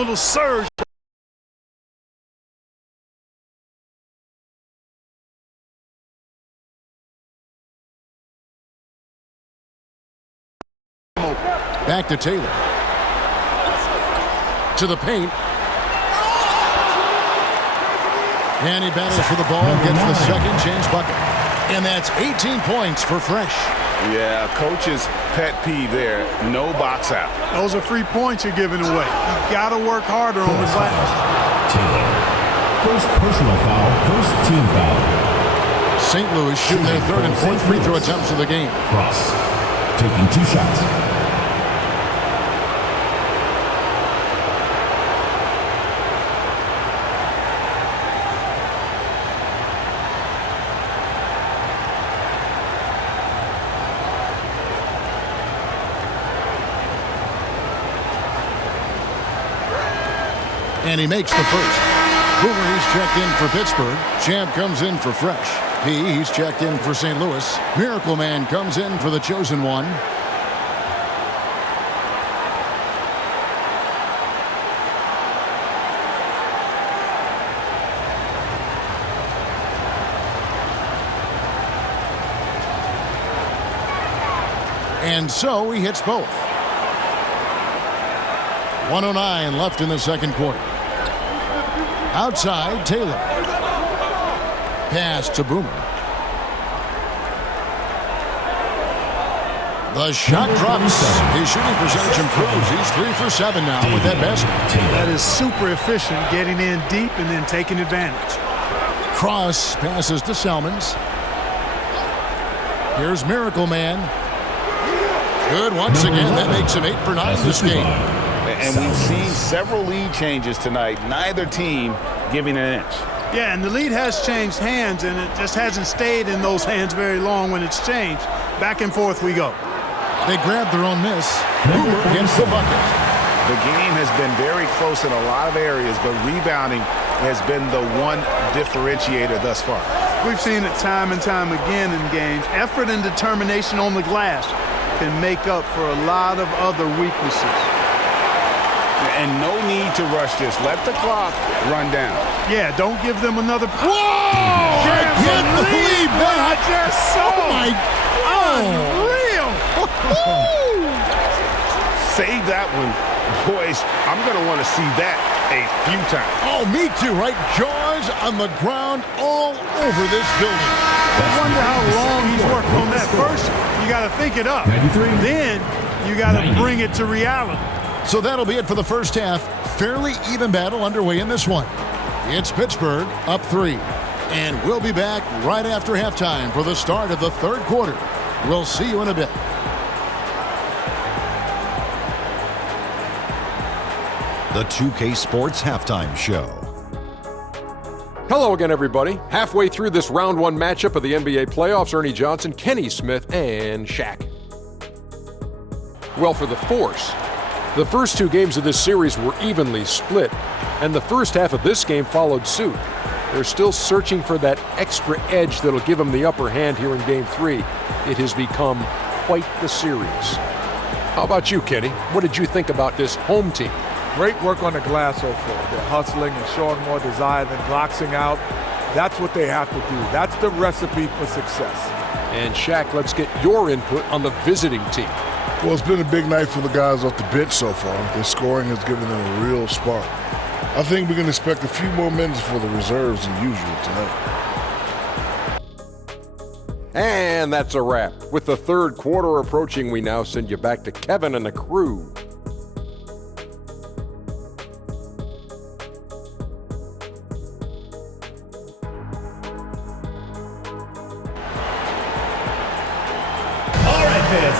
little surge. Back to Taylor. To the paint. And he battles for the ball, gets the second chance bucket. And that's 18 points for Fresh. Yeah, coach's pet peeve there. No box out. Those are free points you're giving away. You got to work harder on the glass. Taylor. First personal foul, first team foul. St. Louis shooting their third and fourth free throw attempts of the game. Cross. Taking 2 shots. And he makes the first. Boomer, he's checked in for Pittsburgh. Champ comes in for Fresh. P, he's checked in for St. Louis. Miracle Man comes in for the chosen one. And so he hits both. 1:09 left in the second quarter. Outside, Taylor. Pass to Boomer. The shot drops. His shooting percentage improves. He's 3 for 7 now with that basket. That is super efficient, getting in deep and then taking advantage. Cross passes to Salmons. Here's Miracle Man. Good once again. That makes him 8 for 9 this game. And we've seen several lead changes tonight. Neither team giving an inch. Yeah, and the lead has changed hands, and it just hasn't stayed in those hands very long when it's changed. Back and forth we go. They grab their own miss. Boomer gets the bucket. The game has been very close in a lot of areas, but rebounding has been the one differentiator thus far. We've seen it time and time again in games. Effort and determination on the glass can make up for a lot of other weaknesses. And no need to rush this. Let the clock run down. Yeah, don't give them another. Whoa! I can't believe that! I just saw. Oh my Unreal! Save that one. Boys, I'm going to want to see that a few times. Oh, me too, right? Jaws on the ground all over this building. I wonder how long he's worked on that. First, you got to think it up. 93. Then, you got to bring it to reality. So that'll be it for the first half. Fairly even battle underway in this one. It's Pittsburgh up 3. And we'll be back right after halftime for the start of the third quarter. We'll see you in a bit. The 2K Sports Halftime Show. Hello again, everybody. Halfway through this round 1 matchup of the NBA playoffs, Ernie Johnson, Kenny Smith, and Shaq. Well, for the Force, the first 2 games of this series were evenly split, and the first half of this game followed suit. They're still searching for that extra edge that'll give them the upper hand here in Game 3. It has become quite the series. How about you, Kenny? What did you think about this home team? Great work on the glass so far. They're hustling and showing more desire than boxing out. That's what they have to do. That's the recipe for success. And Shaq, let's get your input on the visiting team. Well, it's been a big night for the guys off the bench so far. Their scoring has given them a real spark. I think we can expect a few more minutes for the reserves than usual tonight. And that's a wrap. With the third quarter approaching, we now send you back to Kevin and the crew.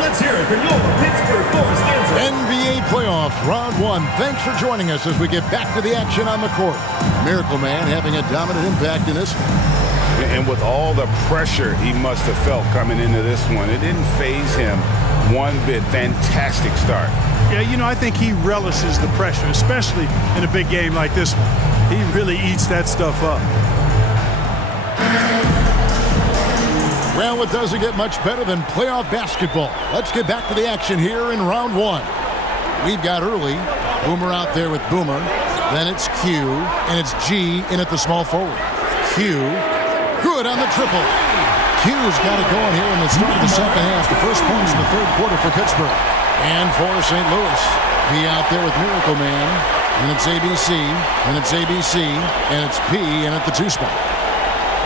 Let's hear it for your Pittsburgh Force answer. NBA playoff round 1. Thanks for joining us as we get back to the action on the court. Miracle Man having a dominant impact in this one. And with all the pressure he must have felt coming into this one, it didn't faze him one bit. Fantastic start. Yeah, you know, I think he relishes the pressure, especially in a big game like this one. He really eats that stuff up. Well, it doesn't get much better than playoff basketball. Let's get back to the action here in round 1. We've got early Boomer out there with Boomer. Then it's Q, and it's G in at the small forward. Q, good on the triple. Q's got it going here in the start of the second half. The first points in the third quarter for Pittsburgh. And for St. Louis, P out there with Miracle Man, and it's ABC, and it's ABC, and it's P in at the 2 spot.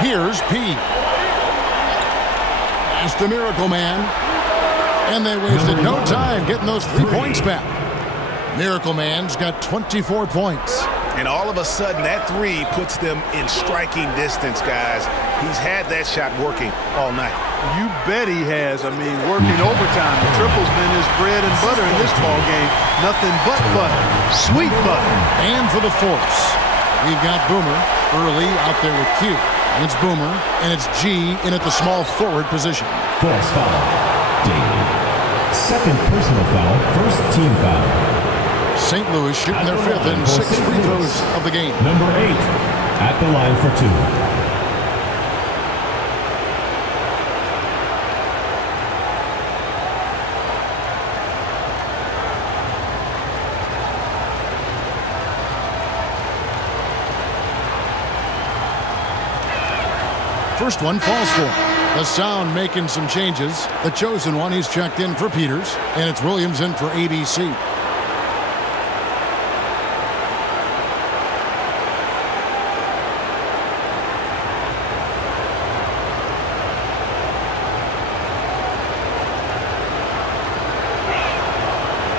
Here's P. That's the Miracle Man. And they wasted no time getting those 3 points back. Miracle Man's got 24 points. And all of a sudden, that 3 puts them in striking distance, guys. He's had that shot working all night. You bet he has. I mean, working overtime. The triple's been his bread and butter in this ball game. Nothing but butter. Sweet butter. And for the force, we've got Boomer early out there with Q. And it's Boomer, and it's G in at the small forward position. Force foul. Daly. Second personal foul. First team foul. St. Louis shooting their 5th and 6th free throws of the game. Number 8 at the line for 2. First one falls for him. The Sound making some changes. The chosen one, he's checked in for Peters, and it's Williams in for ABC.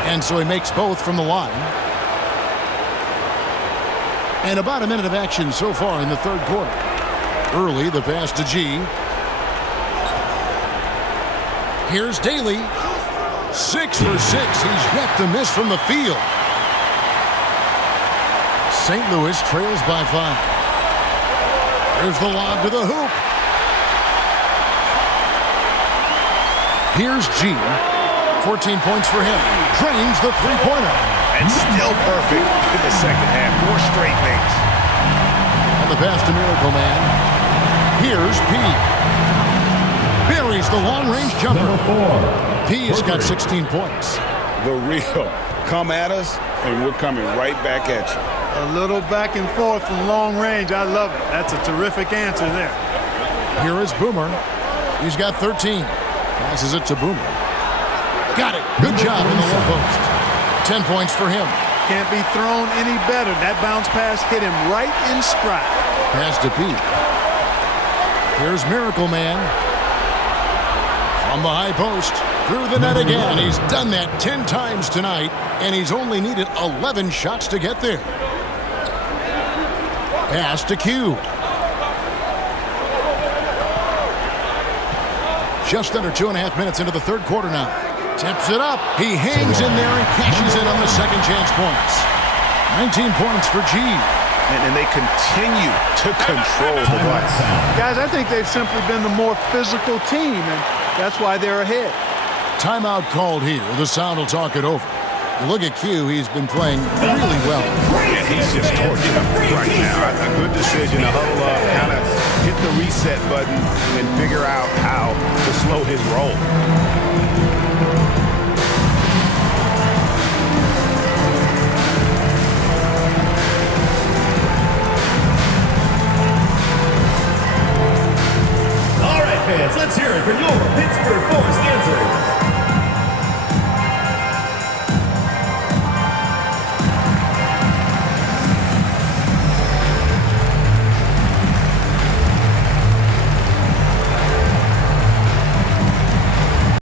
And so he makes both from the line. And about a minute of action so far in the third quarter. Early, the pass to G. Here's Daly. 6 for 6. He's yet to miss from the field. St. Louis trails by 5. There's the lob to the hoop. Here's G. 14 points for him. Drains the three-pointer. And still perfect in the second half. 4 straight makes. And the pass to Miracle Man. Here's P. Buries the long-range jumper. Number 4. P's got 16 points. The real. Come at us, and we're coming right back at you. A little back and forth from long range. I love it. That's a terrific answer there. Here is Boomer. He's got 13. Passes it to Boomer. Got it. Good job in the low post. 10 points for him. Can't be thrown any better. That bounce pass hit him right in stride. Pass to Pete. Here's Miracle Man. From the high post. Through the net again. He's done that 10 times tonight, and he's only needed 11 shots to get there. Pass to Q. Just under 2.5 minutes into the third quarter now. Tips it up. He hangs in there and cashes in on the second chance points. 19 points for G. And they continue to control the glass. Guys, I think they've simply been the more physical team, and that's why they're ahead. Timeout called here. The Sound will talk it over. You look at Q, he's been playing really well. Yeah, he's just torching up right now. A good decision to huddle up, kind of hit the reset button, and figure out how to slow his roll. All right, fans, let's hear it for your Pittsburgh Force answers.